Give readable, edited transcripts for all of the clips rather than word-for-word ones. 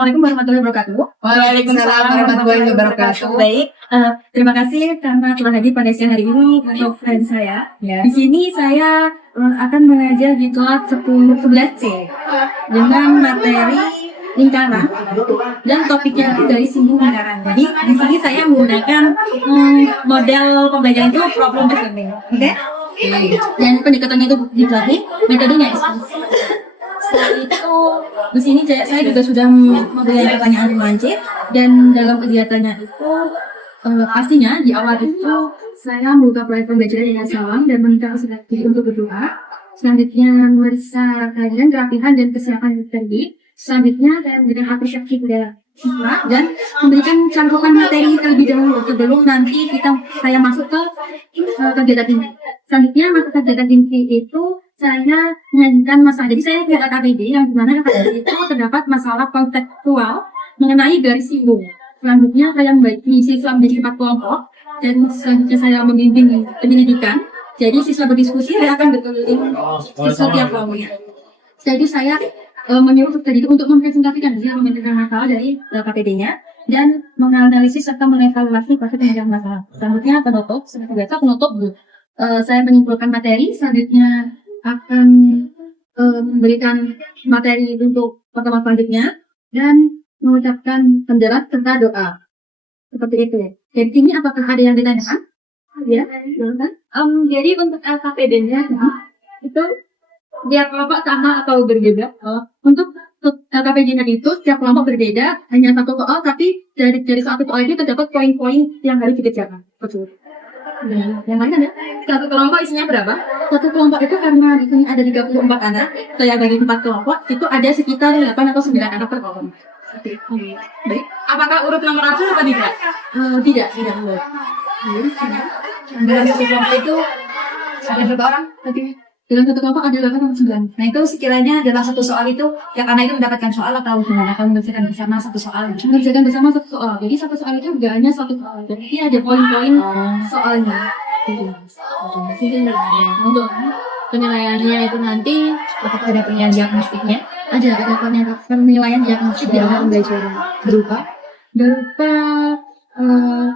Assalamualaikum warahmatullahi wabarakatuh. Waalaikumsalam warahmatullahi wabarakatuh. Baik, terima kasih karena telah hadir pada siang hari ini untuk friend saya. Ya. Di sini saya akan mengajar di kelas 11C dengan materi lingkaran dan topiknya itu dari simbol lingkaran. Jadi di sini saya menggunakan model pembelajaran itu problem solving, oke? Dan pendekatannya itu dibagi, metodenya diskusi. Setelah itu, di sini saya juga sudah mempunyai pertanyaan lancip, dan dalam kegiatannya itu pastinya di awal itu saya membuka proyek pembelajaran dengan salam dan meminta diri untuk berdoa. Selanjutnya memeriksa kehadiran, kerapihan, dan kesiapan tadi. Selanjutnya saya memberikan apresiasi kepada siswa dan memberikan cangkupan materi terlebih dahulu sebelum nanti saya masuk ke kegiatan inti. Selanjutnya masuk kegiatan inti itu saya menyanyikan masalah. Jadi saya punya KBD yang dimana KBD itu terdapat masalah konseptual mengenai garis simbol. Selanjutnya saya membagi siswa menjadi 4 kelompok dan selanjutnya saya membimbing penyelidikan. Jadi siswa berdiskusi, saya akan berkeliling siswa tiap kelompoknya. Setelah itu saya menyuruh tadi untuk mempresentasikan masalah dari KBD-nya dan menganalisis serta mengevaluasi proses penyelesaian masalah. Selanjutnya penutup, saya menyimpulkan materi. Selanjutnya akan memberikan materi untuk pertemuan selanjutnya dan mengucapkan penjelasan serta doa. Seperti itu ya. Jadi ini apakah ada yang ditanyakan? Ya, silakan. Jadi untuk LKPD-nya itu tiap kelompok sama atau berbeda? Untuk LKPD-nya itu tiap kelompok berbeda, hanya satu soal, tapi dari satu soal itu terdapat poin-poin yang harus dikerjakan. Betul. Yang mana ya? Satu kelompok isinya berapa? Satu kelompok itu karena di sini ada 34 anak, saya bagi 4 kelompok, itu ada sekitar 8 atau 9 anak per kelompok. Baik. Apakah urut nomor absen atau tidak? Tidak urut. Dalam satu kelompok itu ada berapa orang? Dalam satu kelompok ada 8 atau 9. Nah itu sekiranya dalam satu soal itu yang anak itu mendapatkan soal atau gimana? Kalau mengerjakan bersama satu soal? Mengerjakan bersama satu soal. Jadi satu soal itu tidak hanya satu soal. Jadi ada poin-poin soalnya. Untuk penilaiannya itu nanti apakah ada penilaian diagnostiknya? Ada penilaian diagnostik dalam pembelajaran berupa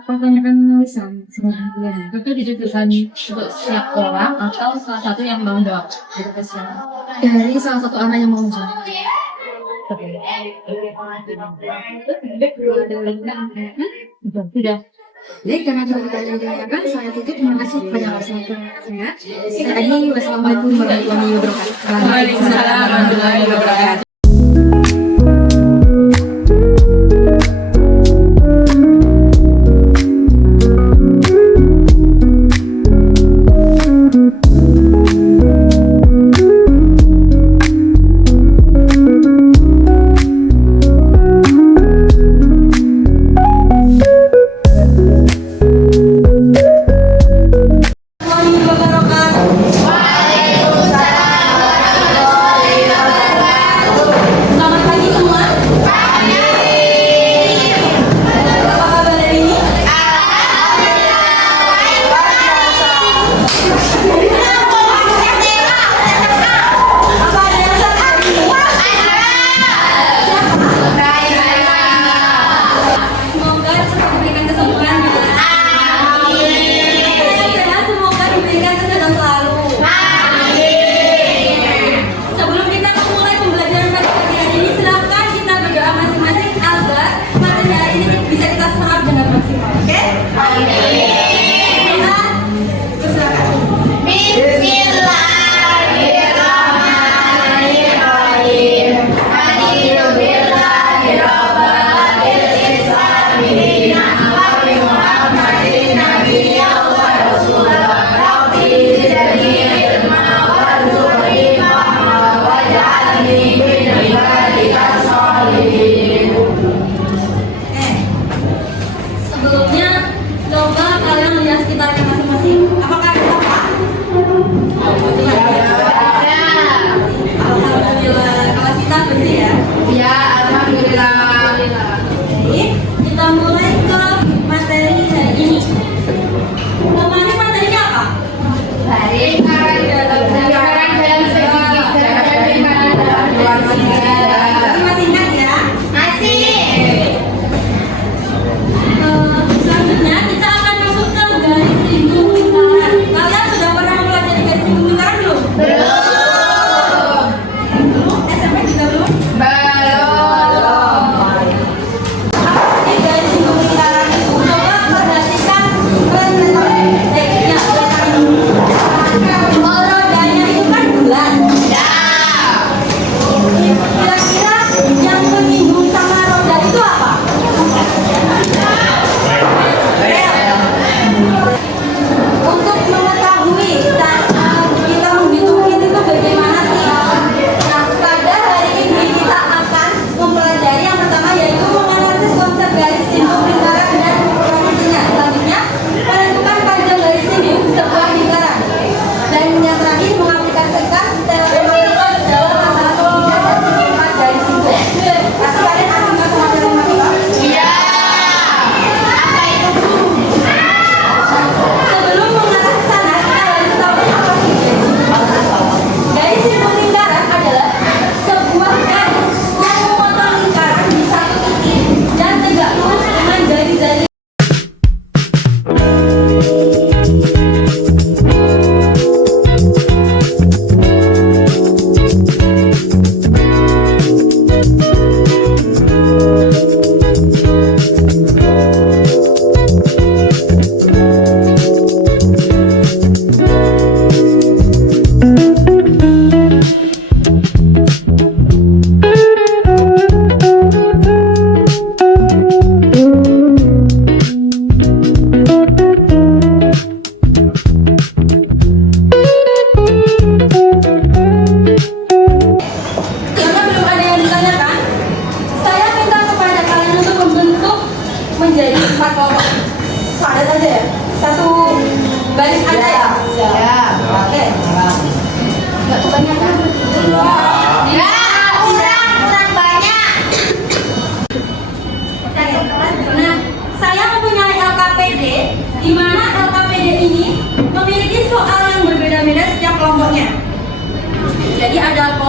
pertanyaan lisan sebenarnya. Itu ditujukan untuk setiap orang atau salah satu yang mau jawab? Dari salah satu anak yang mau jawab. Sudah. Baik, karena sudah ditanyakan, saya tutup. Terima kasih kepada masyarakat saya. Wassalamualaikum warahmatullahi wabarakatuh. Waalaikumsalam warahmatullahi wabarakatuh. Masih ingat ya? Masih.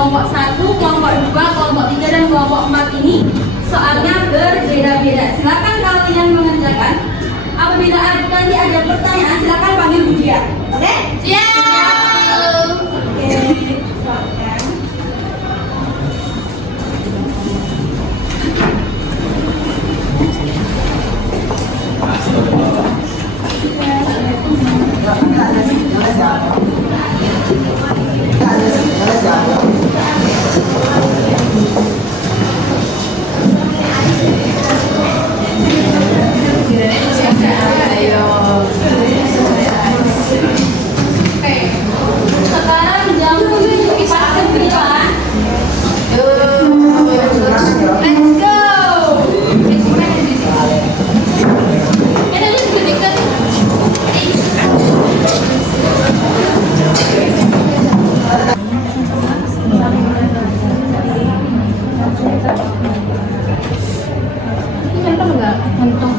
kelompok 1, kelompok 2, kelompok 3, dan kelompok 4 ini soalnya berbeda-beda. Silakan kalian mengerjakan. Apabila nanti ada pertanyaan, silakan panggil Bu Dia. Oke? Siap. Oke, silakan. Sekarang jam 4:09. Let's go. Kita dekat-dekat. Ini kan enggak untuk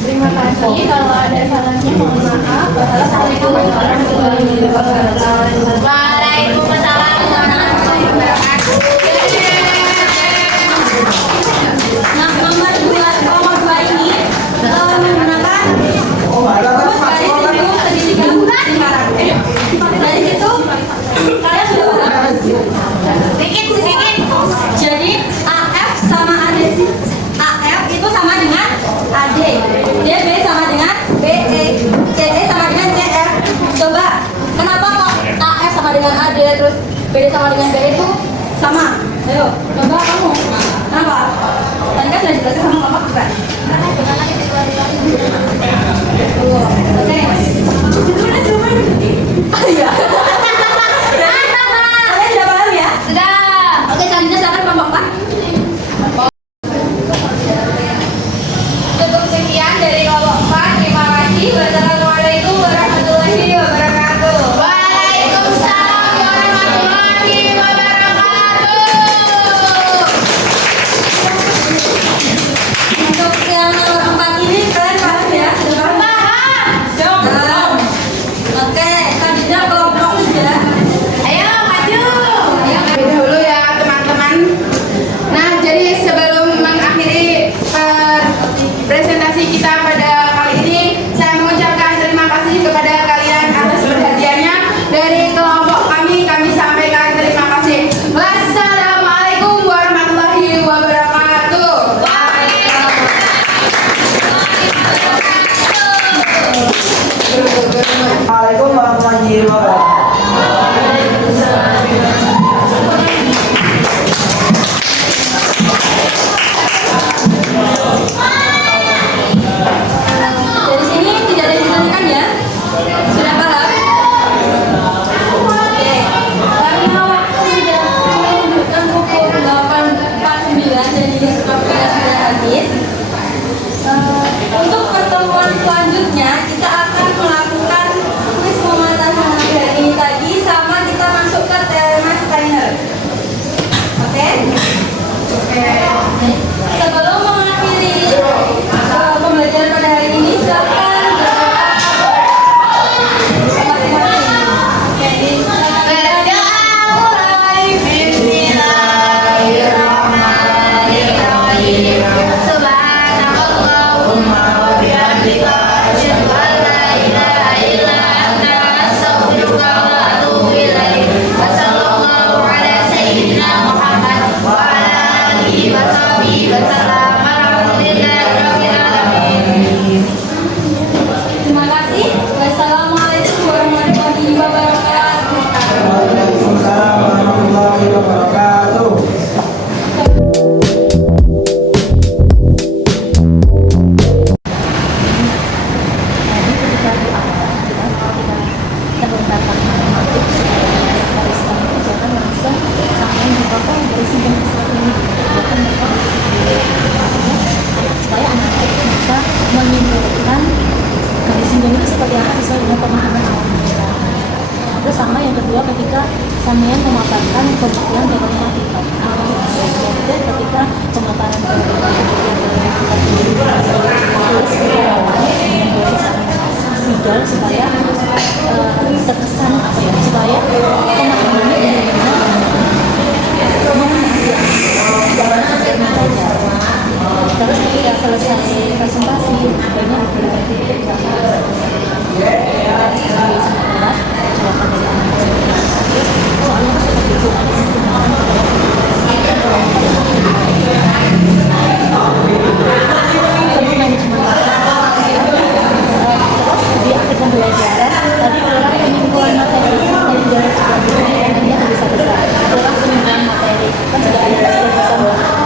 terima kasih. Kalau ada salahnya mohon maaf. Wassalamualaikum warahmatullahi wabarakatuh. Waalaikumsalam warahmatullahi wabarakatuh. Nah, nomor 2 ini menggunakan garis lingkup segitiga lingkaran. Dari situ kalian sudah paham? Sedikit. Jadi AF sama AD. AF itu sama dengan AD, DB sama dengan BE, CE sama dengan CF. Coba, kenapa kok AF sama dengan AD terus BD sama dengan BE itu sama? Ayo, coba kamu. Kenapa? Tadi kan sudah dijelaskan sama Bapak bukan? Oke. Oh iya. Kalian sudah paham ya? Sudah. Oke, selanjutnya silakan Bapak. Cukup sekian dari kelompok 4. Terima kasih. Wassalamualaikum warahmatullahi wabarakatuh. Waalaikumsalam warahmatullahi wabarakatuh. Untuk yang nomor 4 ini kalian paham ya? Sudah paham? Oke, selanjutnya kelompok mendapatkan pemaparan dari matematika. Jadi ketika pemaparan dari matematika tulis spidol supaya terkesan apa ya, supaya pemahamannya benar-benar jangan sampai membaca. Terus ketika selesai presentasi sebenarnya jawaban dari anak soalnya seperti itu. Di akhir pembelajaran tadi orang penyimpulan materi dari sebenarnya bisa besar. Orang penyimpulan materi kan sudah ada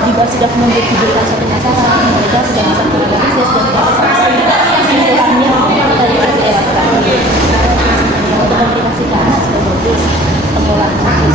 juga sudah menjadikan satu masalah, mereka sudah bisa menganalisis dan kesimpulannya dari dilewatkan untuk komunikasi ke anak sudah bagus pengolahan.